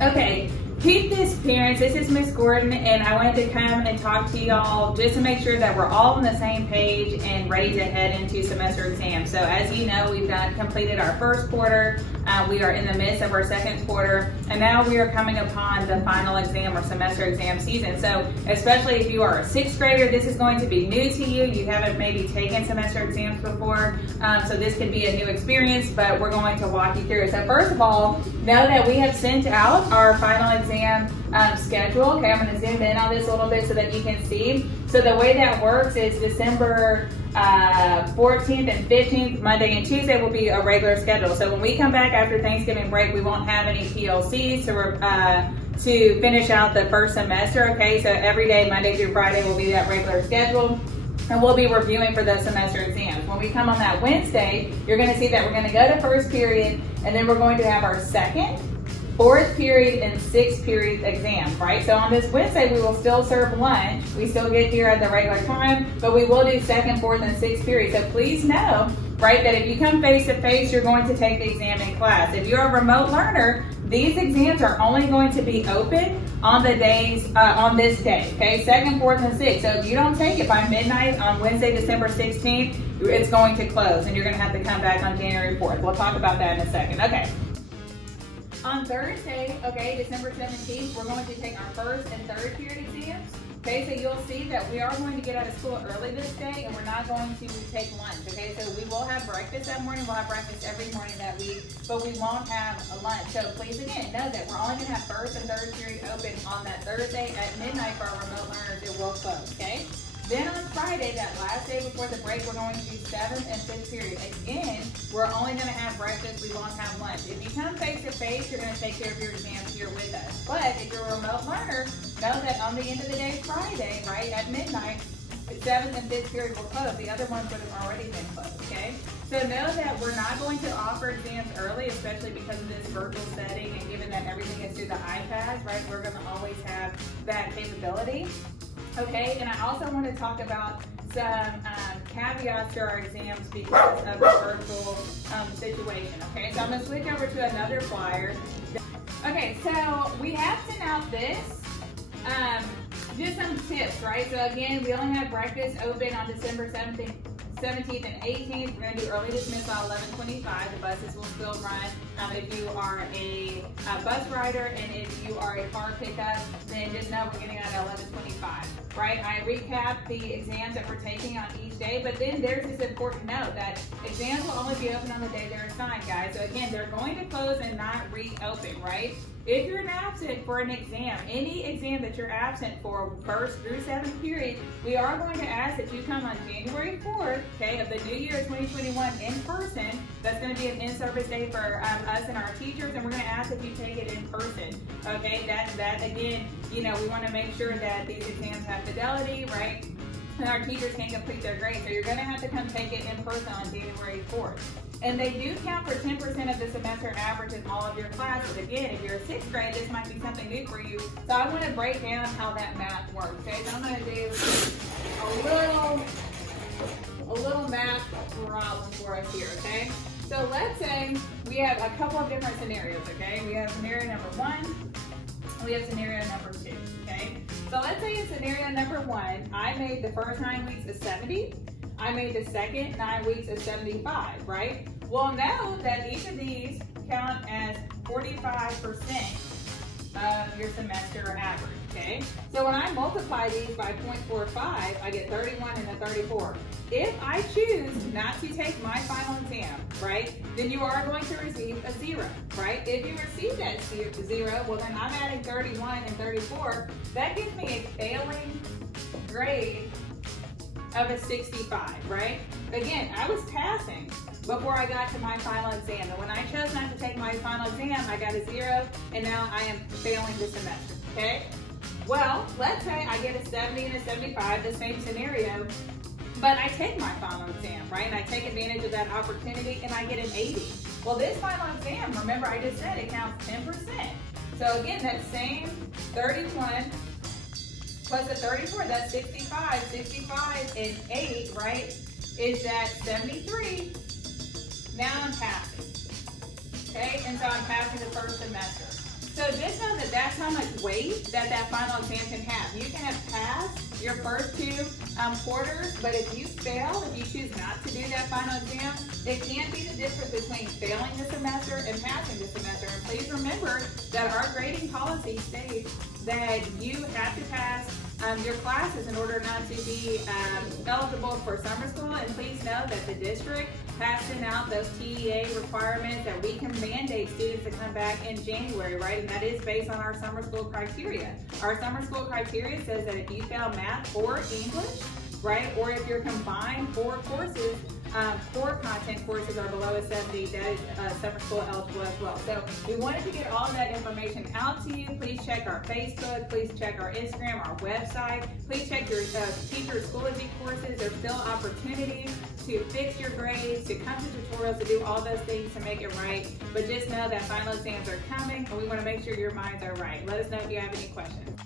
Okay, Peep this parents, this is Miss Gordon, and I wanted to come and talk to y'all just to make sure that we're all on the same page and ready to head into semester exams. So as you know, we've completed our first quarter, we are in the midst of our second quarter, and now we are coming upon the final exam or semester exam season. So especially if you are a sixth grader, this is going to be new to you. You haven't maybe taken semester exams before, so this could be a new experience, but we're going to walk you through it. So first of all, know that we have sent out our final exam schedule. Okay, I'm going to zoom in on this a little bit so that you can see. So the way that works is December 14th and 15th, Monday and Tuesday, will be a regular schedule. So when we come back after Thanksgiving break, we won't have any PLCs to finish out the first semester. Okay, so every day, Monday through Friday, will be that regular schedule. And we'll be reviewing for those semester exams. When we come on that Wednesday, you're going to see that we're going to go to first period, and then we're going to have our second, fourth period, and sixth period exams, right? So on this Wednesday, we will still serve lunch. We still get here at the regular time, but we will do second, fourth, and sixth period. So please know, right, that if you come face to face, you're going to take the exam in class. If you're a remote learner, these exams are only going to be open on the days, on this day, okay? Second, fourth, and sixth. So if you don't take it by midnight on Wednesday, December 16th, it's going to close, and you're going to have to come back on January 4th. We'll talk about that in a second. Okay. On Thursday, okay, December 17th, we're going to take our first and third period exams. Okay, so you'll see that we are going to get out of school early this day, and we're not going to take lunch. Okay, so we will have breakfast that morning. We'll have breakfast every morning that week, but we won't have a lunch. So please, again, know that we're only going to have first and third period open on that Thursday at midnight for our remote learners. It will close, okay? Then on Friday, that last day before the break, we're going to do seventh and fifth period. Again, we're only going to have breakfast. We won't have lunch. If you come face to face, you're going to take care of your exams here with us. But if you're a remote learner, know that on the end of the day, Friday, right, at midnight, the seventh and fifth period will close. The other ones would have already been closed, okay? So know that we're not going to offer exams early, especially because of this virtual setting, and given that everything is through the iPads, right, we're going to always have that capability. Okay, and I also want to talk about some caveats to our exams because of the virtual situation. Okay, so I'm going to switch over to another flyer. Okay, so we have sent out this, just some tips, right? So again, we only have breakfast open on December 17th and 18th. We're going to do early dismissal at 11:25. The buses will still run. If you are a bus rider and if you are a car pickup, then just know we're getting out at 11:25. Right? I recap the exams that we're taking on each day, but then there's this important note that exams will only be open on the day they're assigned, guys. So again, they're going to close and not reopen, right? If you're absent for an exam, any exam that you're absent for first through seventh period, we are going to ask that you come on January 4th, okay, of the new year 2021 in person. That's going to be an in-service day for us and our teachers, and we're going to ask that you take it in person, okay? That again, you know, we want to make sure that these exams have fidelity, right? And our teachers can complete their grade. So you're going to have to come take it in person on January 4th. And they do count for 10% of the semester average in all of your classes. Again, if you're a sixth grade, this might be something new for you. So I want to break down how that math works. Okay, so I'm going to do a little math problem for us here. Okay, so let's say we have a couple of different scenarios. Okay, we have scenario number 1. We have scenario number 2, okay? So let's say in scenario number 1, I made the first 9 weeks of 70. I made the second 9 weeks of 75, right? Well, know that each of these count as 45% of your semester average, okay? So when I multiply these by 0.45, I get 31 and a 34. If I choose not to take my final exam, right, then you are going to receive a 0, right? If you receive that 0, well then I'm adding 31 and 34. That gives me a failing grade of a 65, right? Again, I was passing before I got to my final exam. And when I chose not to take my final exam, I got a 0, and now I am failing the semester, okay? Well, let's say I get a 70 and a 75, the same scenario, but I take my final exam, right? And I take advantage of that opportunity and I get an 80. Well, this final exam, remember I just said it counts 10%. So again, that same 31 plus a 34, that's 65. 65 and 8, right, is that 73. Now I'm passing, okay? And so I'm passing the first semester. So just know that that's how much weight that final exam can have. You can have passed your first two quarters, but if you fail, if you choose not to do that final exam, it can't be the difference between failing the semester and passing the semester. And please remember that our grading policy states that you have to pass your classes in order not to be eligible for summer school. And please know that the district has sent out those TEA requirements that we can mandate students to come back in January, right? And that is based on our summer school criteria. Our summer school criteria says that if you fail math or English, right, or if you're combined 4 courses, core content courses are below a 70, that is summer school eligible as well. So we wanted to get all of that information out to you. Please check our Facebook, please check our Instagram, our website. Please check your teacher Schoology courses. There's still opportunities to fix your grades, to come to tutorials, to do all those things to make it right. But just know that final exams are coming and we want to make sure your minds are right. Let us know if you have any questions.